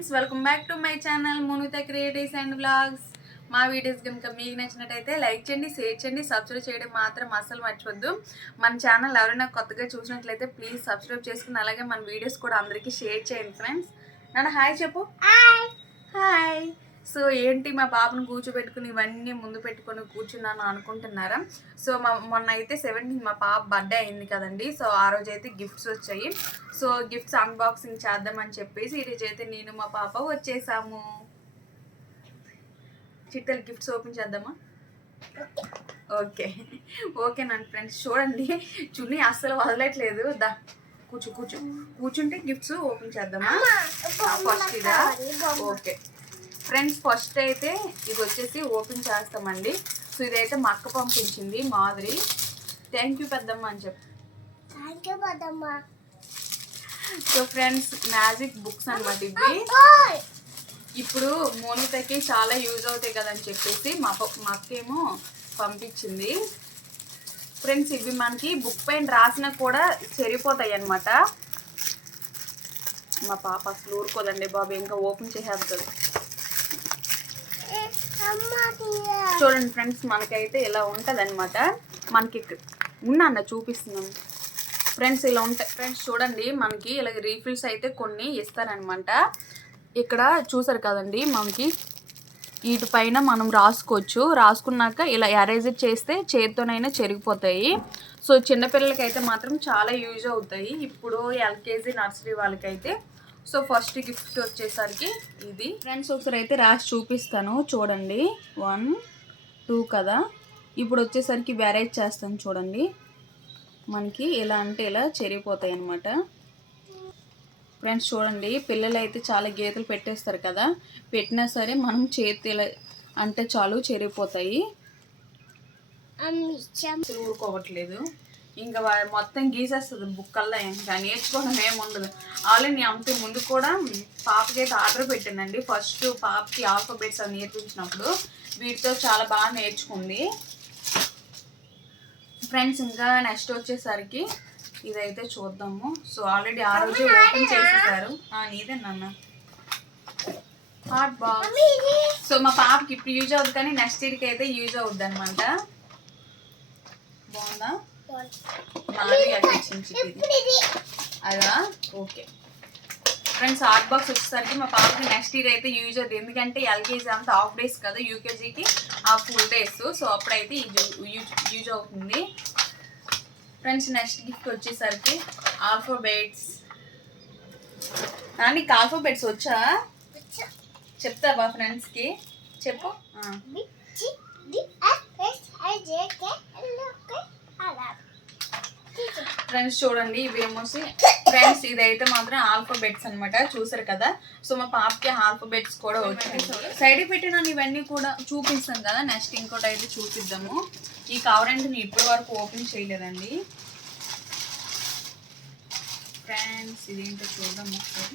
Friends, welcome back to my channel Monitha creatives and vlogs. మా videos కనుక మీకు నచ్చినట్టయితే లైక్ చేయండి, షేర్ చేయండి, సబ్స్క్రైబ్ చేయడం మాత్రం అస్సలు మర్చిపోద్దు. మన ఛానల్ ఎవరైనా కొత్తగా చూసినట్లయితే ప్లీజ్ సబ్స్క్రైబ్ చేసుకుని అలాగే మన వీడియోస్ కూడా అందరికీ షేర్ చేయండి. ఫ్రెండ్స్, నన్ను హాయ్ చెప్పు. హాయ్. సో ఏంటి, మా పాపను కూర్చోబెట్టుకుని ఇవన్నీ ముందు పెట్టుకొని కూర్చున్నాను అనుకుంటున్నారా? సో మొన్న అయితే 17 మా పాప బర్త్డే అయింది కదండి. సో ఆ రోజు అయితే గిఫ్ట్స్ వచ్చాయి. సో గిఫ్ట్స్ అన్బాక్సింగ్ చేద్దామని చెప్పేసి ఈరోజు అయితే నేను మా పాప వచ్చేసాము. చిట్టలు గిఫ్ట్స్ ఓపెన్ చేద్దామా? ఓకే ఓకేనండి ఫ్రెండ్స్. చూడండి, చున్నీ అస్సలు వదలట్లేదు. దా కూర్చుంటే గిఫ్ట్స్ ఓపెన్ చేద్దామా? ఫస్ట్ ఇదా? ఓకే ఫ్రెండ్స్, ఫస్ట్ అయితే ఇది వచ్చేసి ఓపెన్ చేస్తామండి. సో ఇదైతే మా అక్క పంపించింది, మాధురి. థ్యాంక్ యూ పెద్దమ్మ అని చెప్పి. సో ఫ్రెండ్స్, మ్యాజిక్ బుక్స్ అన్నమాట ఇవి. ఇప్పుడు మోనితకి చాలా యూజ్ అవుతాయి కదని చెప్పేసి మా అక్కేమో పంపించింది. ఫ్రెండ్స్, ఇవి మనకి బుక్ పైన రాసినా కూడా చెరిపోతాయి అన్నమాట. మా పాప అసలు ఊరుకోదండి బాబు, ఇంకా ఓపెన్ చేసేస్తుంది. చూడండి ఫ్రెండ్స్, మనకైతే ఇలా ఉంటుంది అనమాట. మనకి ఉన్నా చూపిస్తున్నాను ఫ్రెండ్స్, ఇలా ఉంటాయి. ఫ్రెండ్స్ చూడండి, మనకి ఇలా రీఫిల్స్ అయితే కొన్ని ఇస్తారనమాట. ఇక్కడ చూసారు కదండి, మనకి వీటి పైన మనం రాసుకోవచ్చు. రాసుకున్నాక ఇలా ఎరేజర్ చేస్తే చేతితోనైనా చెరిగిపోతాయి. సో చిన్నపిల్లలకి అయితే మాత్రం చాలా యూజ్ అవుతాయి. ఇప్పుడు ఎల్కేజీ నర్సరీ వాళ్ళకైతే. సో ఫస్ట్ గిఫ్ట్ వచ్చేసరికి ఇది. ఫ్రెండ్స్ ఒకసారి అయితే రాసి చూపిస్తాను చూడండి. 1 2 కదా. ఇప్పుడు వచ్చేసరికి వెరైట్ చేస్తాను చూడండి. మనకి ఎలా అంటే ఇలా చెరిగిపోతాయి అన్నమాట. ఫ్రెండ్స్ చూడండి, పిల్లలు అయితే చాలా గీతలు పెట్టేస్తారు కదా. పెట్టినా సరే మనం చేతి అంటే చాలు చెరిగిపోతాయి. ఊరుకోవట్లేదు, ఇంకా మొత్తం గీసేస్తుంది బుక్ కల్లా. ఇంకా నేర్చుకోవడం ఏముండదు. ఆల్రెడీ అమ్మకి ముందు కూడా పాపకైతే ఆర్డర్ పెట్టానండి. ఫస్ట్ పాపకి ఆల్ఫాబెట్స్ అవి నేర్పించినప్పుడు వీటితో చాలా బాగా నేర్చుకుంది. ఫ్రెండ్స్, ఇంకా నెక్స్ట్ వచ్చేసరికి ఇదైతే చూద్దాము. సో ఆల్రెడీ ఆ రోజు ఓపెన్ చేసేసారు. నీదే నాన్న హాట్ బాక్స్. సో మా పాపకి ఇప్పుడు యూజ్ అవుతుంది, కానీ నెక్స్ట్ ఇయర్కి అయితే యూజ్ అవుద్ది అనమాట. బాగుందా? అదా? ఓకే ఫ్రెండ్స్, హాట్ బాక్స్ వచ్చేసరికి మా పాపకి నెక్స్ట్ ఇయర్ అయితే యూజ్ అవుతుంది. ఎందుకంటే ఎల్కేజీ అంతా హాఫ్ డేస్ కదా, యూకేజీకి ఆ ఫుల్ డేస్. సో అప్పుడైతే యూజ్ అవుతుంది. ఫ్రెండ్స్, నెక్స్ట్ గిఫ్ట్ వచ్చేసరికి ఆల్ఫాబెట్స్. నీకు ఆల్ఫాబెట్స్ వచ్చా? చెప్తావా ఫ్రెండ్స్కి? చెప్పు. ఫ్రెండ్స్ చూడండి, ఇవేమోసి ఫ్రెండ్స్ ఇదైతే మాత్రం ఆల్ఫాబెట్స్ అనమాట. చూసారు కదా. సో మా పాపకి ఆల్ఫాబెట్స్ కూడా వచ్చాయి. సైడ్ పెట్టిన ఇవన్నీ కూడా చూపిస్తాం కదా. నెక్స్ట్ ఇంకోటి అయితే చూపిద్దాము. ఈ కవర్ అంటే నేను ఇప్పటి వరకు ఓపెన్ చేయలేదండి. ఫ్రెండ్స్ ఇదేంటో చూద్దాం ఒకసారి.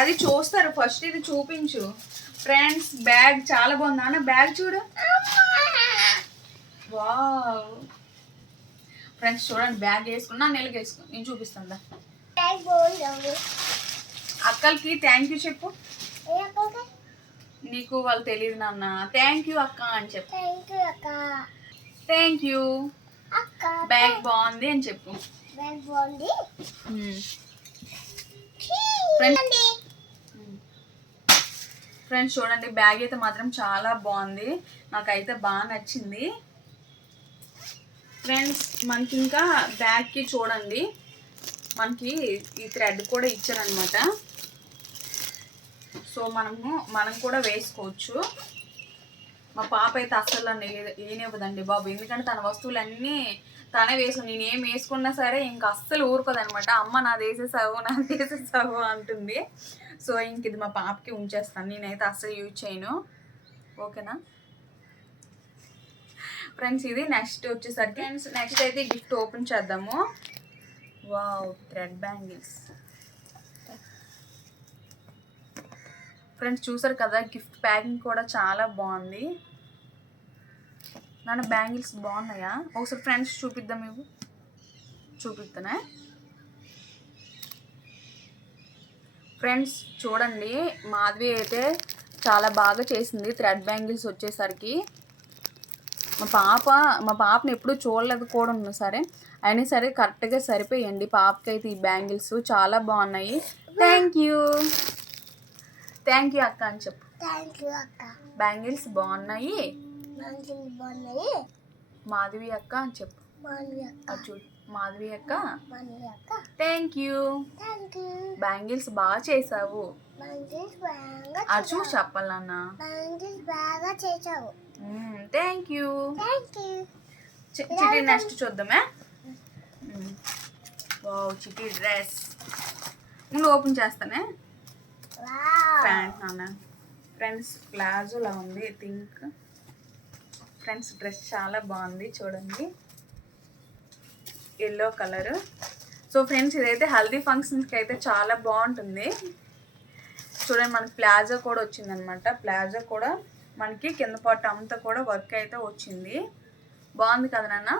అది చూస్తారు, ఫస్ట్ ఇది చూపించు. ఫ్రెండ్స్, బ్యాగ్ చాలా బాగుంది నాన్న. బ్యాగ్ చూడు. వావ్ ఫ్రెండ్స్ చూడండి, బ్యాగ్ వేసుకున్నా నెలకి వేసుకుని నేను చూపిస్తాను. అక్కలకి థ్యాంక్ యూ చెప్పు. నీకు వాళ్ళు తెలియదు నాన్న. థ్యాంక్ యూ అక్క అని చెప్పు. థ్యాంక్ యూ, బ్యాగ్ బాగుంది అని చెప్పు. ఫ్రెండ్స్ చూడండి, బ్యాగ్ అయితే మాత్రం చాలా బాగుంది, నాకైతే బాగా నచ్చింది. ఫ్రెండ్స్ మనకి ఇంకా బ్యాగ్కి చూడండి, మనకి ఈ థ్రెడ్ కూడా ఇచ్చారనమాట. సో మనం కూడా వేసుకోవచ్చు. మా పాప అయితే అస్సలు ఏనివ్వదండి బాబు, ఎందుకంటే తన వస్తువులన్నీ తనే వేసుకుని నేను ఏం వేసుకున్నా సరే ఇంకా అస్సలు ఊరుకోదనమాట. అమ్మ నాది వేసేసావు అంటుంది. సో ఇంక ఇది మా పాపకి ఉంచేస్తాను, నేనైతే అస్సలు యూజ్ చేయను. ఓకేనా ఫ్రెండ్స్? ఇది నెక్స్ట్ వచ్చేసరికి నెక్స్ట్ అయితే గిఫ్ట్ ఓపెన్ చేద్దాము. Wow, thread bangles. ఫ్రెండ్స్ చూసారు కదా, గిఫ్ట్ ప్యాకింగ్ కూడా చాలా బాగుంది. నాన్న బ్యాంగిల్స్ బాగున్నాయా? ఒకసారి ఫ్రెండ్స్ చూపిద్దాం. ఇవి చూపిస్తానే. ఫ్రెండ్స్ చూడండి, మాధవి అయితే చాలా బాగా చేసింది థ్రెడ్ బ్యాంగిల్స్ వచ్చేసరికి. మా పాపని ఎప్పుడూ చూడలేదు కూడా ఉన్నా సరే, అయినా సరే కరెక్ట్గా సరిపోయండి పాపకి అయితే ఈ బ్యాంగిల్స్ చాలా బాగున్నాయి. థ్యాంక్ యూ అక్క అని చెప్పు. బ్యాంగిల్స్ బాగున్నాయి మాధవి అక్క అని చెప్పు. చూడు మాధవి అక్క థ్యాంక్ యూ, బ్యాంగిల్స్ బాగా చేసావు. అచ్చు చెప్పాలన్నా thank you. Chitti next చూద్దామే. Wow Chitti dress ముందు ఓపెన్ చేస్తానే. ప్యాంట్ నాన్న. ఫ్రెండ్స్ ప్లాజోలా ఉంది థింక్. ఫ్రెండ్స్ డ్రెస్ చాలా బాగుంది చూడండి, ఎల్లో కలర్. సో ఫ్రెండ్స్ ఇదైతే హల్దీ ఫంక్షన్స్కి అయితే చాలా బాగుంటుంది. చూడండి మనకి ప్లాజో కూడా వచ్చిందనమాట. ప్లాజో కూడా మనకి కింద పాటు అంతా కూడా వర్క్ అయితే వచ్చింది. బాగుంది కదా నాన్న,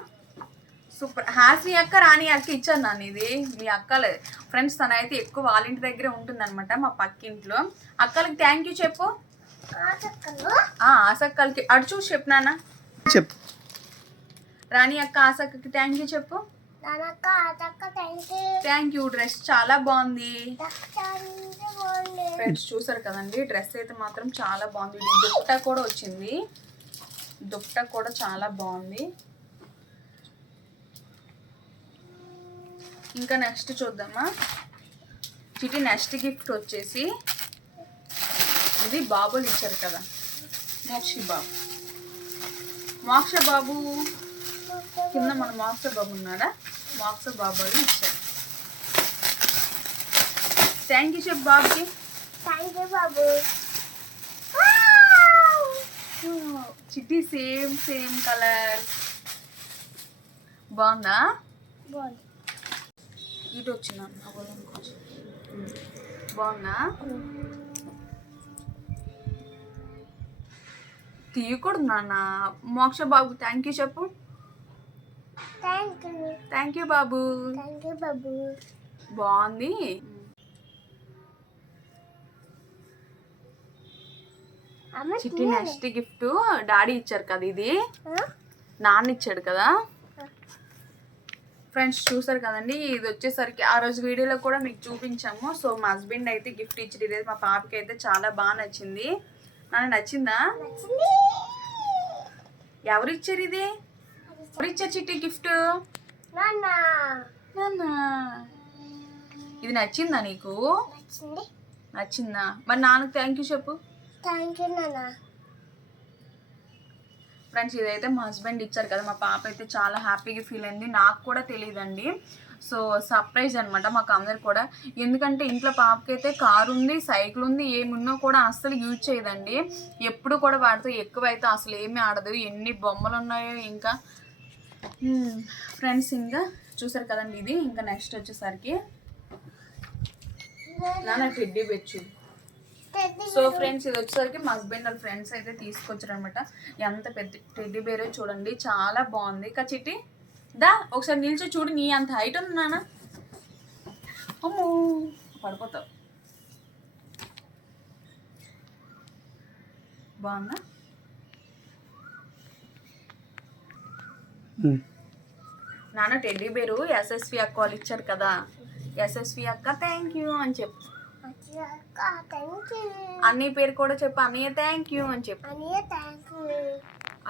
సూపర్. హాస్ని అక్క రాణి అక్క ఇచ్చాను నాన్న, ఇది మీ అక్కలే ఫ్రెండ్స్. తనైతే ఎక్కువ వాళ్ళ ఇంటి దగ్గరే ఉంటుందన్నమాట, మా పక్కింట్లో. అక్కలకి థ్యాంక్ యూ చెప్పు. ఆసక్కలకి అటు చూసి చెప్పు నాన్న. చెప్పు రాణి అక్క ఆసక్కకి థ్యాంక్ యూ చెప్పు. Thank you. డ్రెస్ చాలా బాగుంది ఫ్రెండ్స్, చూసారు కదండి. డ్రెస్ అయితే మాత్రం చాలా బాగుంది. దుప్పటా కూడా వచ్చింది, దుప్పటా కూడా చాలా బాగుంది. ఇంకా నెక్స్ట్ చూద్దామా. చిటి నెక్స్ట్ గిఫ్ట్ వచ్చేసి ఇది బాబులు ఇచ్చారు కదా, మోక్ష బాబు కింద మన మోక్ష బాబు ఉన్నాడా, మోక్ష బాబు ఇచ్చారు. థ్యాంక్ యూ చెప్పు బాబుకి. థ్యాంక్ యూ బాబు. చిట్టి సేమ్ కలర్ బాగుందా. ఇటు వచ్చిన బాగుందా. తీయకూడదు నాన్న. మోక్ష బాబు థ్యాంక్ యూ చెప్పు. థ్యాంక్ యూ బాబు. బాగుంది. చిట్టి నెక్స్ట్ గిఫ్ట్ డాడీ ఇచ్చారు కదా, ఇది నాన్న ఇచ్చాడు కదా ఫ్రెండ్స్. చూసారు కదండి, ఇది వచ్చేసరికి ఆ రోజు వీడియోలో కూడా మీకు చూపించాము. సో మా హస్బెండ్ అయితే గిఫ్ట్ ఇచ్చారు. ఇది మా పాపకి అయితే చాలా బాగా నచ్చింది. నాన్న నచ్చిందా. ఎవరు ఇచ్చారు ఇది, ఎవరు ఇచ్చారు చిట్టి గిఫ్ట్. ఇది నచ్చిందా నీకు. నచ్చిందా. మరి నాన్నకు థ్యాంక్ యూ చెప్పు. ఫ్రెండ్స్ ఇదైతే మా హస్బెండ్ ఇచ్చారు కదా, మా పాప అయితే చాలా హ్యాపీగా ఫీల్ అయింది. నాకు కూడా తెలియదండి. సో సర్ప్రైజ్ అనమాట మాకు అందరు కూడా. ఎందుకంటే ఇంట్లో పాపకైతే కారు ఉంది, సైకిల్ ఉంది, ఏమున్నా కూడా అస్సలు యూజ్ చేయదండి. ఎప్పుడు కూడా వాడితో ఎక్కువైతే అసలు ఏమీ ఆడదు. ఎన్ని బొమ్మలు ఉన్నాయో ఇంకా. ఫ్రెండ్స్ ఇంకా చూసారు కదండి, ఇది ఇంకా నెక్స్ట్ వచ్చేసరికి నాన్న టెడ్డీ బెచ్చు. సో ఫ్రెండ్స్ ఇది వచ్చేసరికి మా హస్బెండ్ వాళ్ళ ఫ్రెండ్స్ అయితే తీసుకొచ్చారు అనమాట. ఎంత పెద్ద టెడ్డీ బేరో చూడండి, చాలా బాగుంది. చిట్టి దా ఒకసారి నిల్చో చూడు, నీ అంత హైట్ ఉంది నాన్న. అమ్మో పడిపోతావు. బాగుందా. నాన్న టెడ్డీ బేరు ఎస్ఎస్వి అక్క వాళ్ళు ఇచ్చారు కదా, ఎస్ఎస్వి అక్క థ్యాంక్ యూ అని చెప్పు. అన్నయ్య పేరు కూడా చెప్పు. అన్నయ్య థ్యాంక్ యూ అని చెప్పు.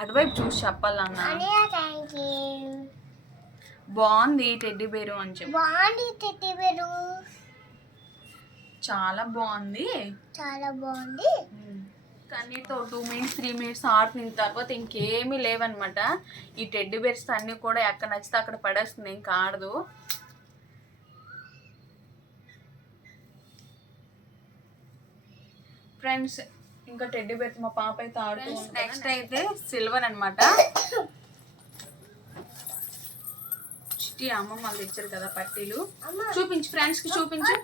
అటువైపు చూసి చెప్పాలన్నా. బాగుంది టెడ్డీ బేరు అని చెప్పు. చాలా బాగుంది. కన్నీతో 2 minutes 3 minutes ఆడుతున్న తర్వాత ఇంకేమీ లేవన్నమాట. ఈ టెడ్డీ బేర్స్ అన్నీ కూడా ఎక్కడ నచ్చితే అక్కడ పడేస్తుంది, ఇంకా ఆడదు. ఫ్రెండ్స్ ఇంకా టెడ్డీ బేర్ మా పాప అయితే ఆడుతుంది. నెక్స్ట్ అయితే సిల్వర్ అనమాట. చిట్టి అమ్మమ్మ వాళ్ళు తెచ్చారు కదా పట్టీలు. చూపించు ఫ్రెండ్స్కి చూపించు.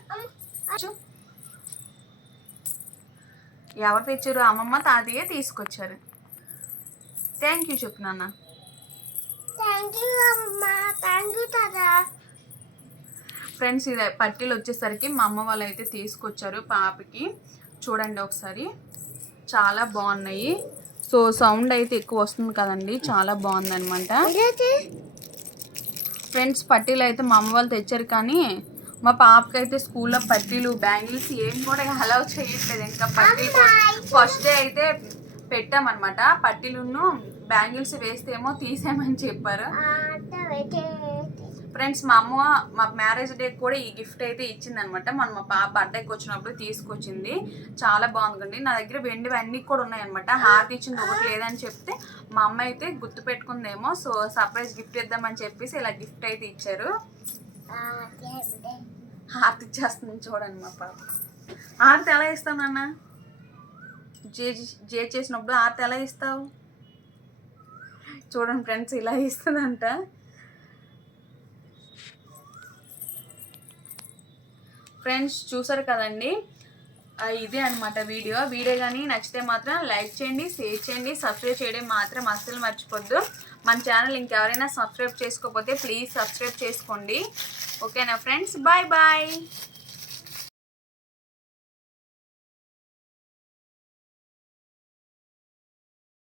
ఎవరు తెచ్చారు, అమ్మమ్మ తాతయ్య తీసుకొచ్చారు. థ్యాంక్ యూ చెప్పు నాన్న. ఫ్రెండ్స్ ఇది పట్టీలు వచ్చేసరికి మా అమ్మ వాళ్ళు అయితే తీసుకొచ్చారు పాపకి. చూడండి ఒకసారి, చాలా బాగున్నాయి. సో సౌండ్ అయితే ఎక్కువ వస్తుంది కదండి, చాలా బాగుంది అనమాట. ఫ్రెండ్స్ పట్టీలు అయితే మా అమ్మ వాళ్ళు తెచ్చారు, కానీ మా పాపకైతే స్కూల్లో పట్టీలు బ్యాంగిల్స్ ఏం కూడా అలౌ చేయట్లేదు. ఇంకా పట్టీలు ఫస్ట్ డే అయితే పెట్టామన్నమాట. పట్టీలును బ్యాంగిల్స్ వేస్తేమో తీసేయమని చెప్పారు. ఫ్రెండ్స్ మా అమ్మ మా మ్యారేజ్ డే కూడా ఈ గిఫ్ట్ అయితే ఇచ్చిందనమాట. మన మా పాప బర్త్డేకి వచ్చినప్పుడు తీసుకొచ్చింది. చాలా బాగుందండి. నా దగ్గర వెండివి అన్నీ కూడా ఉన్నాయన్నమాట. హార్ట్ ఇచ్చింది ఒకటి లేదని చెప్తే మా అమ్మ అయితే గుర్తు పెట్టుకుందేమో, సో సర్ప్రైజ్ గిఫ్ట్ ఇద్దామని చెప్పేసి ఇలా గిఫ్ట్ అయితే ఇచ్చారు. హార్ట్ ఇచ్చేస్తుంది చూడండి మా పాప. హార్ట్ ఎలా ఇస్తావు నాన్న? జే చేసినప్పుడు హార్ట్ ఎలా ఇస్తావు? చూడండి ఫ్రెండ్స్, ఇలా ఇస్తుందంట. ఫ్రెండ్స్ చూసారు కదండి, ఇదే అనమాట వీడియో కానీ నచ్చితే మాత్రం లైక్ చేయండి, షేర్ చేయండి, సబ్స్క్రైబ్ చేయడం మాత్రం అస్సలు మర్చిపోద్దు. మన ఛానల్ ఇంకెవరైనా సబ్స్క్రైబ్ చేసుకోకపోతే ప్లీజ్ సబ్స్క్రైబ్ చేసుకోండి. ఓకేనా ఫ్రెండ్స్, బాయ్ బాయ్.